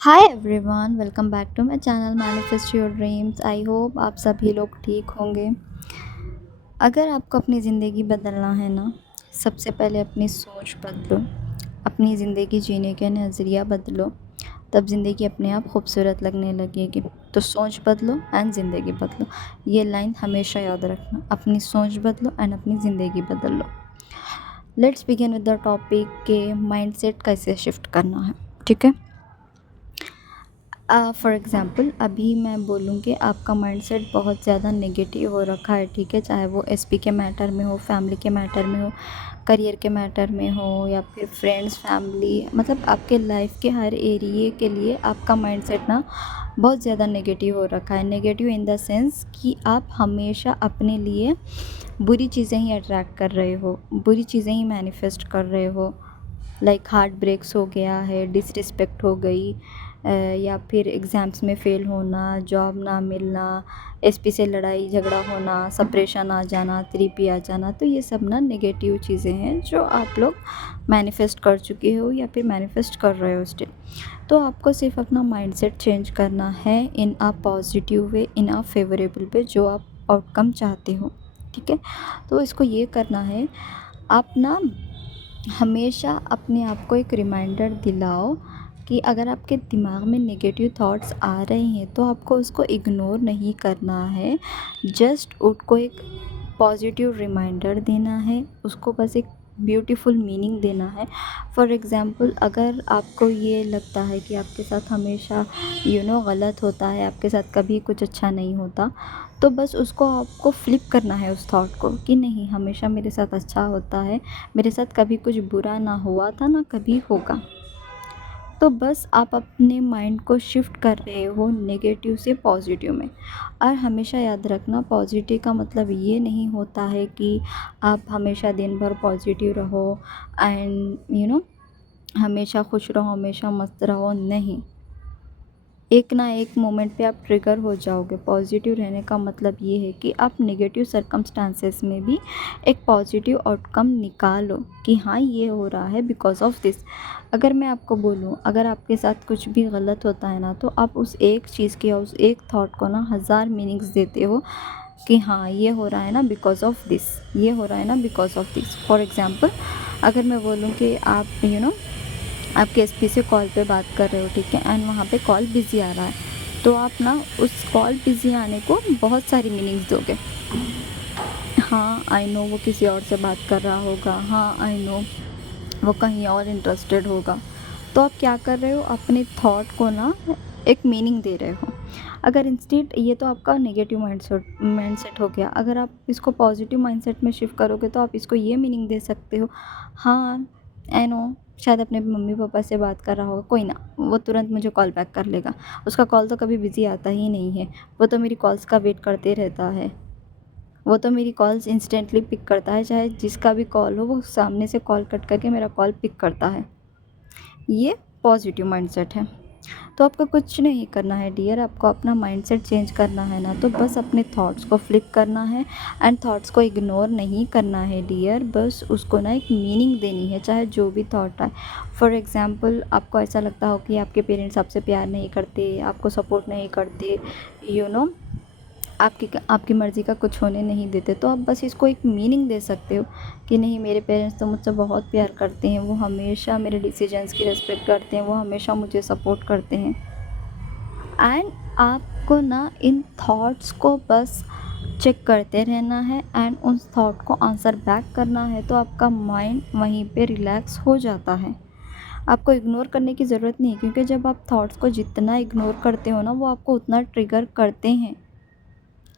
Hi everyone, welcome back to my channel manifest your dreams. I hope आप सभी लोग ठीक होंगे। अगर आपको अपनी ज़िंदगी बदलना है ना, सबसे पहले अपनी सोच बदलो, अपनी ज़िंदगी जीने के नज़रिया बदलो, तब ज़िंदगी अपने आप खूबसूरत लगने लगेगी। तो सोच बदलो एंड ज़िंदगी बदलो। ये लाइन हमेशा याद रखना, अपनी सोच बदलो एंड अपनी ज़िंदगी बदल लो। Let's begin with the topic के माइंडसेट कैसे शिफ्ट करना है। ठीक है। फॉर एग्ज़ाम्पल अभी मैं बोलूँ कि आपका माइंडसेट बहुत ज़्यादा नेगेटिव हो रखा है। ठीक है, चाहे वो एसपी के मैटर में हो, फैमिली के मैटर में हो, करियर के मैटर में हो, या फिर फ्रेंड्स, फैमिली, मतलब आपके लाइफ के हर एरिए के लिए आपका माइंडसेट ना बहुत ज़्यादा नेगेटिव हो रखा है। नेगेटिव इन द सेंस कि आप हमेशा अपने लिए बुरी चीज़ें ही अट्रैक्ट कर रहे हो, बुरी चीज़ें ही मैनिफेस्ट कर रहे हो। लाइक हार्ट ब्रेक्स हो गया है, डिसरिस्पेक्ट हो गई, या फिर एग्ज़ाम्स में फ़ेल होना, जॉब ना मिलना, एसपी से लड़ाई झगड़ा होना, सेपरेशन आ जाना, 3P आ जाना। तो ये सब ना नेगेटिव चीज़ें हैं जो आप लोग मैनिफेस्ट कर चुके हो या फिर मैनिफेस्ट कर रहे हो स्टिल। तो आपको सिर्फ अपना माइंडसेट चेंज करना है इन a positive way, in a favourable वे, जो आप आउटकम चाहते हो। ठीक है। तो इसको ये करना है, आप ना हमेशा अपने आप को एक रिमाइंडर दिलाओ कि अगर आपके दिमाग में नेगेटिव थॉट्स आ रहे हैं तो आपको उसको इग्नोर नहीं करना है। जस्ट उसको एक पॉजिटिव रिमाइंडर देना है, उसको बस एक ब्यूटीफुल मीनिंग देना है। फॉर एग्ज़ाम्पल अगर आपको ये लगता है कि आपके साथ हमेशा गलत होता है, आपके साथ कभी कुछ अच्छा नहीं होता, तो बस उसको आपको फ्लिप करना है उस थॉट को कि नहीं, हमेशा मेरे साथ अच्छा होता है, मेरे साथ कभी कुछ बुरा ना हुआ था ना कभी होगा। तो बस आप अपने माइंड को शिफ्ट कर रहे हो नेगेटिव से पॉजिटिव में। और हमेशा याद रखना, पॉजिटिव का मतलब ये नहीं होता है कि आप हमेशा दिन भर पॉजिटिव रहो एंड हमेशा खुश रहो, हमेशा मस्त रहो। नहीं, एक ना एक मोमेंट पे आप ट्रिगर हो जाओगे। पॉजिटिव रहने का मतलब ये है कि आप नेगेटिव सर्कमस्टांसेस में भी एक पॉजिटिव आउटकम निकालो कि हाँ, ये हो रहा है बिकॉज ऑफ दिस। अगर मैं आपको बोलूँ, अगर आपके साथ कुछ भी गलत होता है ना, तो आप उस एक चीज़ के या उस एक थॉट को ना हज़ार मीनिंग्स देते हो कि हाँ, ये हो रहा है ना बिकॉज ऑफ दिस, ये हो रहा है ना because of this. For example अगर मैं बोलूँ कि आप आपके एसपी से कॉल पे बात कर रहे हो, ठीक है, एंड वहाँ पे कॉल बिज़ी आ रहा है, तो आप ना उस कॉल बिज़ी आने को बहुत सारी मीनिंग्स दोगे। हाँ, आई नो वो किसी और से बात कर रहा होगा, हाँ आई नो वो कहीं और इंटरेस्टेड होगा। तो आप क्या कर रहे हो, अपने थॉट को ना एक मीनिंग दे रहे हो। अगर इंस्टेंट, ये तो आपका नेगेटिव माइंडसेट हो गया। अगर आप इसको पॉजिटिव माइंडसेट में शिफ्ट करोगे तो आप इसको ये मीनिंग दे सकते हो, हाँ आई नो शायद अपने मम्मी पापा से बात कर रहा होगा, कोई ना, वो तुरंत मुझे कॉल बैक कर लेगा, उसका कॉल तो कभी बिज़ी आता ही नहीं है, वो तो मेरी कॉल्स का वेट करते रहता है, वो तो मेरी कॉल्स इंस्टेंटली पिक करता है, चाहे जिसका भी कॉल हो वो सामने से कॉल कट करके मेरा कॉल पिक करता है। ये पॉजिटिव माइंडसेट है। तो आपको कुछ नहीं करना है डियर, आपको अपना माइंडसेट चेंज करना है ना, तो बस अपने थॉट्स को फ्लिप करना है एंड थॉट्स को इग्नोर नहीं करना है डियर, बस उसको ना एक मीनिंग देनी है, चाहे जो भी थॉट आए। फॉर एग्ज़ाम्पल आपको ऐसा लगता हो कि आपके पेरेंट्स आपसे प्यार नहीं करते, आपको सपोर्ट नहीं करते, यू नो आपकी आपकी मर्ज़ी का कुछ होने नहीं देते, तो आप बस इसको एक मीनिंग दे सकते हो कि नहीं, मेरे पेरेंट्स तो मुझसे बहुत प्यार करते हैं, वो हमेशा मेरे डिसीजंस की रिस्पेक्ट करते हैं, वो हमेशा मुझे सपोर्ट करते हैं। एंड आपको ना इन थॉट्स को बस चेक करते रहना है एंड उस थॉट को आंसर बैक करना है, तो आपका माइंड वहीं पे रिलैक्स हो जाता है। आपको इग्नोर करने की ज़रूरत नहीं है, क्योंकि जब आप थॉट्स को जितना इग्नोर करते हो ना, वो आपको उतना ट्रिगर करते हैं।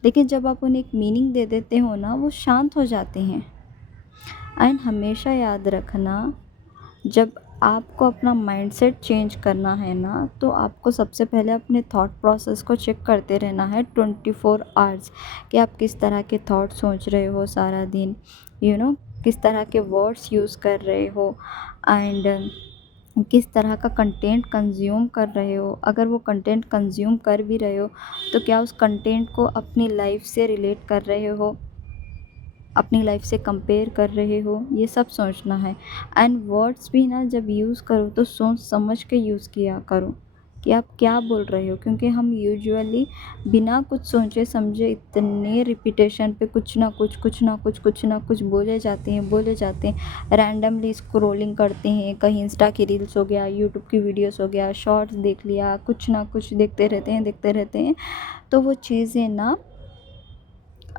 लेकिन जब आप उन्हें एक मीनिंग दे देते हो ना, वो शांत हो जाते हैं। एंड हमेशा याद रखना, जब आपको अपना माइंडसेट चेंज करना है ना, तो आपको सबसे पहले अपने थॉट प्रोसेस को चेक करते रहना है 24 आवर्स, कि आप किस तरह के थॉट सोच रहे हो सारा दिन, किस तरह के वर्ड्स यूज़ कर रहे हो, एंड किस तरह का कंटेंट कंज्यूम कर रहे हो। अगर वो कंटेंट कंज्यूम कर भी रहे हो, तो क्या उस कंटेंट को अपनी लाइफ से रिलेट कर रहे हो, अपनी लाइफ से कंपेयर कर रहे हो, ये सब सोचना है। एंड वर्ड्स भी ना जब यूज़ करो तो सोच समझ के यूज़ किया करो, कि आप क्या बोल रहे हो, क्योंकि हम यूजुअली बिना कुछ सोचे समझे इतने रिपीटेशन पे कुछ ना कुछ कुछ ना कुछ कुछ ना कुछ बोले जाते हैं, रैंडमली स्क्रॉलिंग करते हैं, कहीं इंस्टा की रील्स हो गया, यूट्यूब की वीडियोस हो गया, शॉर्ट्स देख लिया, कुछ ना कुछ देखते रहते हैं। तो वो चीज़ें ना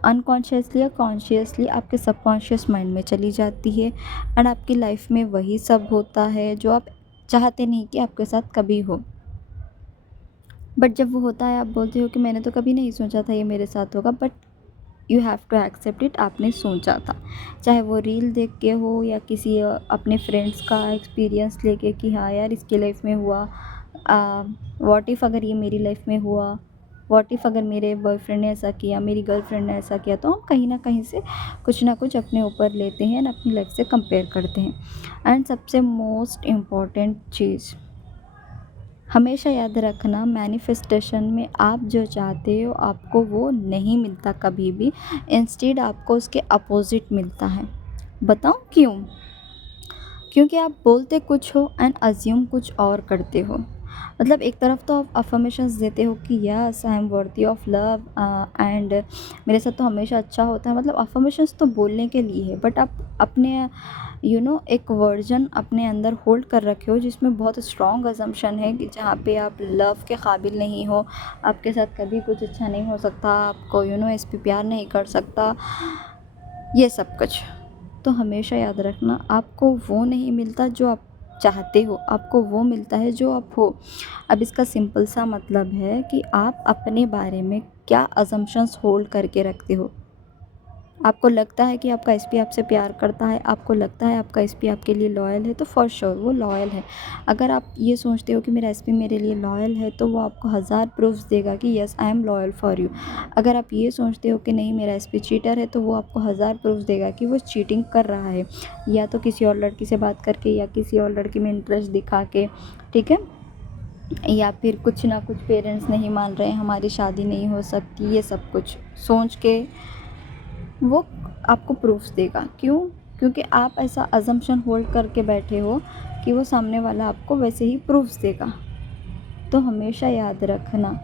अनकॉन्शियसली या कॉन्शियसली आपके सबकॉन्शियस माइंड में चली जाती है, एंड आपकी लाइफ में वही सब होता है जो आप चाहते नहीं कि आपके साथ कभी हो। बट जब वो होता है आप बोलते हो कि मैंने तो कभी नहीं सोचा था ये मेरे साथ होगा, but you have to accept it, आपने सोचा था। चाहे वो रील देख के हो या किसी अपने फ्रेंड्स का एक्सपीरियंस लेके कि हाँ यार इसकी लाइफ में हुआ, व्हाट इफ़ अगर ये मेरी लाइफ में हुआ, व्हाट इफ़ अगर मेरे बॉयफ्रेंड ने ऐसा किया, मेरी गर्लफ्रेंड ने ऐसा किया, तो हम कहीं ना कहीं से कुछ ना कुछ अपने ऊपर लेते हैं एंड अपनी लाइफ से कंपेयर करते हैं। एंड सबसे मोस्ट इम्पॉर्टेंट चीज़ हमेशा याद रखना, मैनिफेस्टेशन में आप जो चाहते हो आपको वो नहीं मिलता कभी भी, इंस्टेड आपको उसके अपोजिट मिलता है। बताऊँ क्यों? क्योंकि आप बोलते कुछ हो एंड अज्यूम कुछ और करते हो। मतलब एक तरफ तो आप अफ़र्मेशंस देते हो कि yes I am worthy of love and मेरे साथ तो हमेशा अच्छा होता है, मतलब अफ़र्मेशंस तो बोलने के लिए है, बट आप अपने एक वर्जन अपने अंदर होल्ड कर रखे हो जिसमें बहुत स्ट्रॉन्ग अजम्पशन है कि जहाँ पे आप लव के काबिल नहीं हो, आपके साथ कभी कुछ अच्छा नहीं हो सकता, आपको इस पे प्यार नहीं कर सकता, ये सब कुछ। तो हमेशा याद रखना, आपको वो नहीं मिलता जो आप चाहते हो, आपको वो मिलता है जो आप हो। अब इसका सिंपल सा मतलब है कि आप अपने बारे में क्या अजम्पशंस होल्ड करके रखते हो। आपको लगता है कि आपका एसपी आपसे प्यार करता है, आपको लगता है आपका एसपी आपके लिए लॉयल है, तो फॉर श्योर वो लॉयल है। अगर आप ये सोचते हो कि मेरा एसपी मेरे लिए लॉयल है, तो वो आपको हज़ार प्रूफ्स देगा कि yes I am loyal for you. अगर आप ये सोचते हो कि नहीं मेरा एसपी चीटर है, तो वो आपको हज़ार प्रूफ्स देगा कि वो चीटिंग कर रहा है, या तो किसी और लड़की से बात करके या किसी और लड़की में इंटरेस्ट दिखा के, ठीक है, या फिर कुछ ना कुछ पेरेंट्स नहीं मान रहे, हमारी शादी नहीं हो सकती, ये सब कुछ सोच के वो आपको प्रूफ्स देगा। क्यों? क्योंकि आप ऐसा अजम्पशन होल्ड करके बैठे हो कि वो सामने वाला आपको वैसे ही प्रूफ्स देगा। तो हमेशा याद रखना,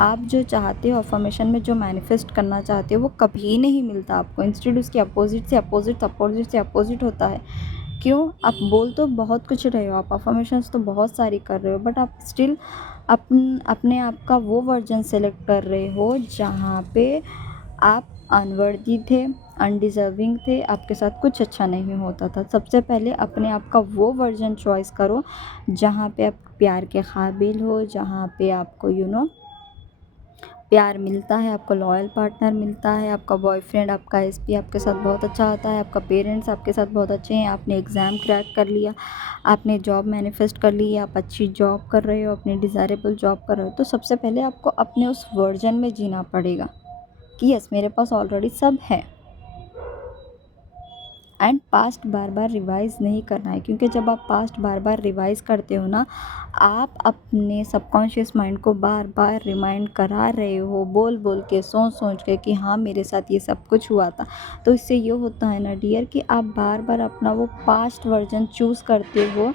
आप जो चाहते हो अफर्मेशन में जो मैनिफेस्ट करना चाहते हो वो कभी नहीं मिलता आपको, इंस्टेड उसके अपोजिट से अपोजिट अपोजिट से अपोजिट होता है। क्यों? आप बोल तो बहुत कुछ रहे हो, आप अफर्मेशंस तो बहुत सारी कर रहे हो, बट आप स्टिल अपने आप का वो वर्जन सेलेक्ट कर रहे हो जहाँ पे आप अनवर्दी थे, अनडिज़र्विंग थे, आपके साथ कुछ अच्छा नहीं होता था। सबसे पहले अपने आप का वो वर्जन चॉइस करो जहाँ पे आप प्यार के काबिल हो, जहाँ पे आपको प्यार मिलता है, आपको लॉयल पार्टनर मिलता है, आपका बॉयफ्रेंड, आपका एसपी आपके साथ बहुत अच्छा होता है, आपका पेरेंट्स आपके साथ बहुत अच्छे हैं, आपने एग्ज़ाम क्रैक कर लिया, आपने जॉब मैनिफेस्ट कर ली, आप अच्छी जॉब कर रहे हो, अपनी डिज़ायरेबल जॉब कर रहे हो। तो सबसे पहले आपको अपने उस वर्जन में जीना पड़ेगा कि यस मेरे पास ऑलरेडी सब है। And past bar bar revise नहीं करना है, क्योंकि जब आप पास्ट बार बार रिवाइज़ करते हो ना, आप अपने सबकॉन्शियस माइंड को बार बार रिमाइंड करा रहे हो, बोल बोल के, सोच सोच के कि हाँ मेरे साथ ये सब कुछ हुआ था। तो इससे ये होता है ना डियर कि आप बार बार अपना वो पास्ट वर्जन चूज़ करते हो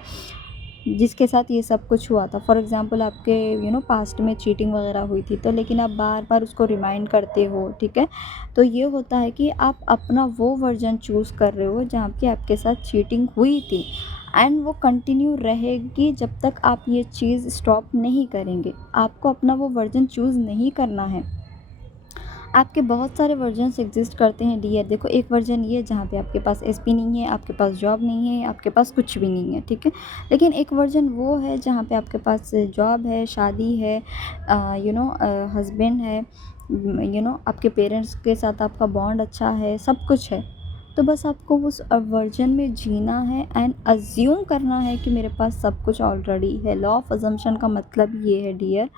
जिसके साथ ये सब कुछ हुआ था। फॉर एग्ज़ाम्पल आपके पास्ट में चीटिंग वगैरह हुई थी, तो लेकिन आप बार बार उसको रिमाइंड करते हो, ठीक है। तो ये होता है कि आप अपना वो वर्जन चूज़ कर रहे हो जहाँ पे आपके साथ चीटिंग हुई थी, एंड वो कंटिन्यू रहेगी जब तक आप ये चीज़ स्टॉप नहीं करेंगे। आपको अपना वो वर्जन चूज़ नहीं करना है। आपके बहुत सारे वर्जन्स एग्जिस्ट करते हैं डियर। देखो एक वर्जन ये जहाँ पे आपके पास एसपी नहीं है, आपके पास जॉब नहीं है, आपके पास कुछ भी नहीं है, ठीक है। लेकिन एक वर्जन वो है जहाँ पे आपके पास जॉब है, शादी है, हस्बैंड है, आपके पेरेंट्स के साथ आपका बॉन्ड अच्छा है, सब कुछ है। तो बस आपको उस वर्जन में जीना है एंड अज्यूम करना है कि मेरे पास सब कुछ ऑलरेडी है। लॉ ऑफ अजम्पशन का मतलब ये है डियर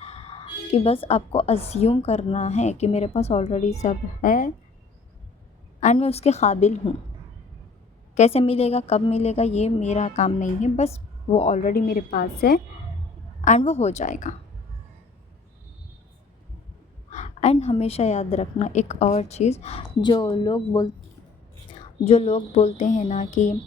कि बस आपको अज्यूम करना है कि मेरे पास ऑलरेडी सब है एंड मैं उसके काबिल हूँ। कैसे मिलेगा, कब मिलेगा, ये मेरा काम नहीं है, बस वो ऑलरेडी मेरे पास है एंड वो हो जाएगा। एंड हमेशा याद रखना एक और चीज़, जो लोग बोलते हैं ना कि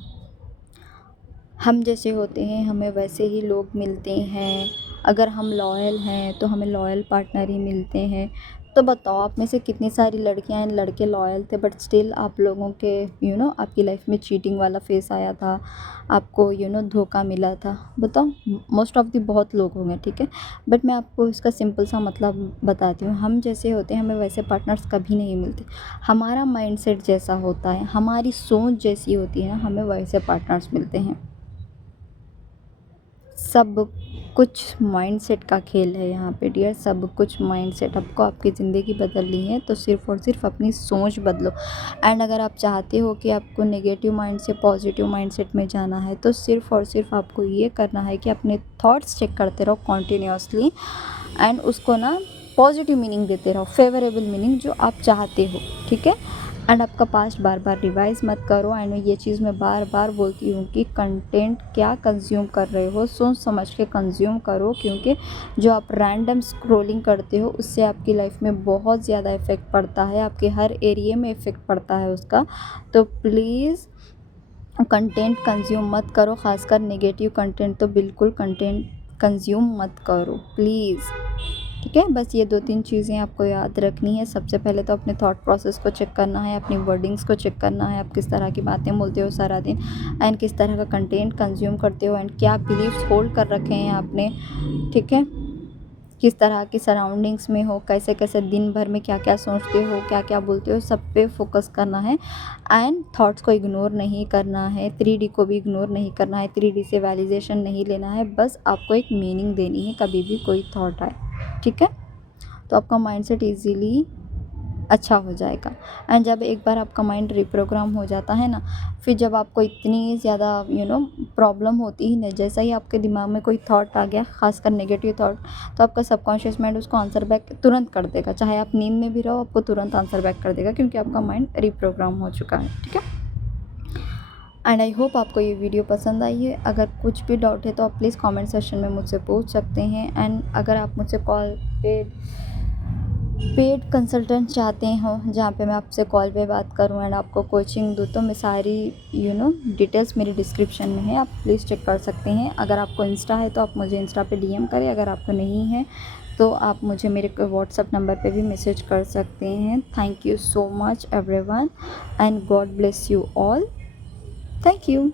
हम जैसे होते हैं हमें वैसे ही लोग मिलते हैं, अगर हम लॉयल हैं तो हमें लॉयल पार्टनर ही मिलते हैं। तो बताओ आप में से कितनी सारी लड़कियां एंड लड़के लॉयल थे, बट स्टिल आप लोगों के आपकी लाइफ में चीटिंग वाला फेस आया था, आपको धोखा मिला था। बताओ, मोस्ट ऑफ दी बहुत लोग होंगे, ठीक है। बट मैं आपको इसका सिंपल सा मतलब बताती हूँ। हम जैसे होते हैं हमें वैसे पार्टनर्स कभी नहीं मिलते। हमारा माइंडसेट जैसा होता है, हमारी सोच जैसी होती है ना, हमें वैसे पार्टनर्स मिलते हैं। सब कुछ माइंडसेट का खेल है यहाँ पे डियर, सब कुछ माइंडसेट। आपको आपकी ज़िंदगी बदलनी है तो सिर्फ़ और सिर्फ अपनी सोच बदलो। एंड अगर आप चाहते हो कि आपको नेगेटिव माइंड से पॉजिटिव माइंडसेट में जाना है तो सिर्फ़ और सिर्फ आपको ये करना है कि अपने थॉट्स चेक करते रहो कॉन्टिन्यूसली, एंड उसको ना पॉजिटिव मीनिंग देते रहो, फेवरेबल मीनिंग जो आप चाहते हो, ठीक है। एंड आपका पास्ट बार बार रिवाइज मत करो। एंड ये चीज़ मैं बार बार बोलती हूँ कि कंटेंट क्या कंज्यूम कर रहे हो सोच समझ के कंज्यूम करो, क्योंकि जो आप रैंडम स्क्रॉलिंग करते हो उससे आपकी लाइफ में बहुत ज़्यादा इफ़ेक्ट पड़ता है, आपके हर एरिया में इफ़ेक्ट पड़ता है उसका। तो प्लीज़ कंटेंट कंज्यूम मत करो, ख़ासकर नेगेटिव कंटेंट तो बिल्कुल कंटेंट कंज्यूम मत करो प्लीज़, ठीक है। बस ये 2-3 चीज़ें आपको याद रखनी है। सबसे पहले तो अपने थॉट प्रोसेस को चेक करना है, अपनी वर्डिंग्स को चेक करना है, आप किस तरह की बातें बोलते हो सारा दिन, एंड किस तरह का कंटेंट कंज्यूम करते हो, एंड क्या बिलीव्स होल्ड कर रखे हैं आपने, ठीक है। किस तरह की सराउंडिंग्स में हो, कैसे कैसे दिन भर में क्या क्या सोचते हो, क्या क्या बोलते हो, सब पे फोकस करना है। एंड थॉट्स को इग्नोर नहीं करना है, 3D को भी इग्नोर नहीं करना है, 3D से वैलिडेशन नहीं लेना है, बस आपको एक मीनिंग देनी है कभी भी कोई थॉट आए, ठीक है। तो आपका माइंडसेट इजीली अच्छा हो जाएगा। एंड जब एक बार आपका माइंड रिप्रोग्राम हो जाता है ना, फिर जब आपको इतनी ज़्यादा प्रॉब्लम होती ही नहीं, जैसा ही आपके दिमाग में कोई थॉट आ गया, खासकर नेगेटिव थॉट, तो आपका सबकॉन्शियस माइंड उसको आंसर बैक तुरंत कर देगा। चाहे आप नींद में भी रहो, आपको तुरंत आंसर बैक कर देगा, क्योंकि आपका माइंड रिप्रोग्राम हो चुका है, ठीक है। एंड आई होप आपको ये वीडियो पसंद आई है। अगर कुछ भी डाउट है तो आप प्लीज़ कमेंट सेक्शन में मुझसे पूछ सकते हैं। एंड अगर आप मुझसे कॉल पे पेड कंसल्टेंट चाहते हो जहाँ पे मैं आपसे कॉल पे बात करूँ एंड आपको कोचिंग दूँ, तो मैं सारी डिटेल्स मेरी डिस्क्रिप्शन में है, आप प्लीज़ चेक कर सकते हैं। अगर आपको इंस्टा है तो आप मुझे इंस्टा पे डीएम करें, अगर आपको नहीं है तो आप मुझे मेरे व्हाट्सएप नंबर पे भी मैसेज कर सकते हैं। Thank you so much everyone and God bless you all. Thank you.